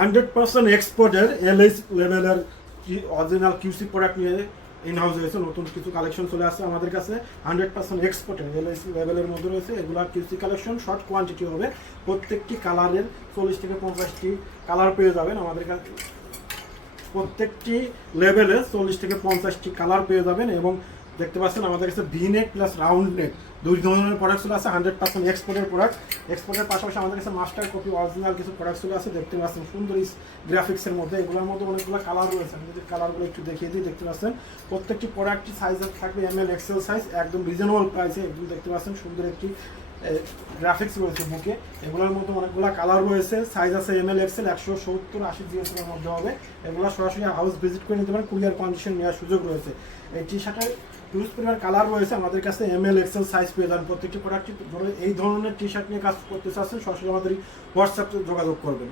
100% এক্সপোর্টের এলএস লেভেলের original QC product নিয়ে ইন হাউস হয়েছে, নতুন কিছু কালেকশন চলে আসছে আমাদের কাছে 100% এক্সপোর্টের এলএস লেভেলের মধ্যে রয়েছে। এগুলো কিউসি কালেকশন শর্ট কোয়ান্টিটি হবে, প্রত্যেকটি কালারের 40 থেকে 50টি কালার পেয়ে যাবেন আমাদের কাছে, প্রত্যেকটি লেভেলে 40 থেকে 50টি কালার পেয়ে যাবেন। এবং দেখতে পাচ্ছেন আমাদের কাছে ভি নেক প্লাস রাউন্ড নেক দুই ধরনের প্রোডাক্ট চলে আছে, 100% এক্সপোর্টের প্রোডাক্ট। এক্সপোর্টের পাশাপাশি আমাদের কাছে মাস্টার কপি অরিজিনাল কিছু প্রোডাক্ট চলে আছে, দেখতে পাচ্ছেন সুন্দর গ্রাফিক্সের মধ্যে। এগুলোর মধ্যে অনেকগুলো কালার রয়েছে, আমি যদি কালারগুলো একটু দেখিয়ে দিই, দেখতে পাচ্ছেন প্রত্যেকটি প্রোডাক্টটি সাইজ থাকবে এমএল এক্সেল সাইজ, একদম রিজনেবল প্রাইসে। একদম দেখতে পাচ্ছেন সুন্দর একটি গ্রাফিক্স রয়েছে বুকে। এগুলোর মধ্যে অনেকগুলো কালার রয়েছে, সাইজ আছে এমএল এক্সেল, 170-80 জিএসএম মধ্যে হবে। এগুলো সরাসরি হাউস ভিজিট করে নিতে পারেন, কুরিয়ার কন্ডিশন নেওয়ার সুযোগ রয়েছে। এই টি শার্টের ইউজ পরিমাণ কালার রয়েছে আমাদের কাছে, এমএল এক্সেল সাইজ পেয়ে যাবেন। প্রত্যেকটি প্রোডাক্টটি এই ধরনের টি শার্ট নিয়ে কাজ করতে চাচ্ছেন সরাসরি আমাদের হোয়াটসঅ্যাপে যোগাযোগ করবেন।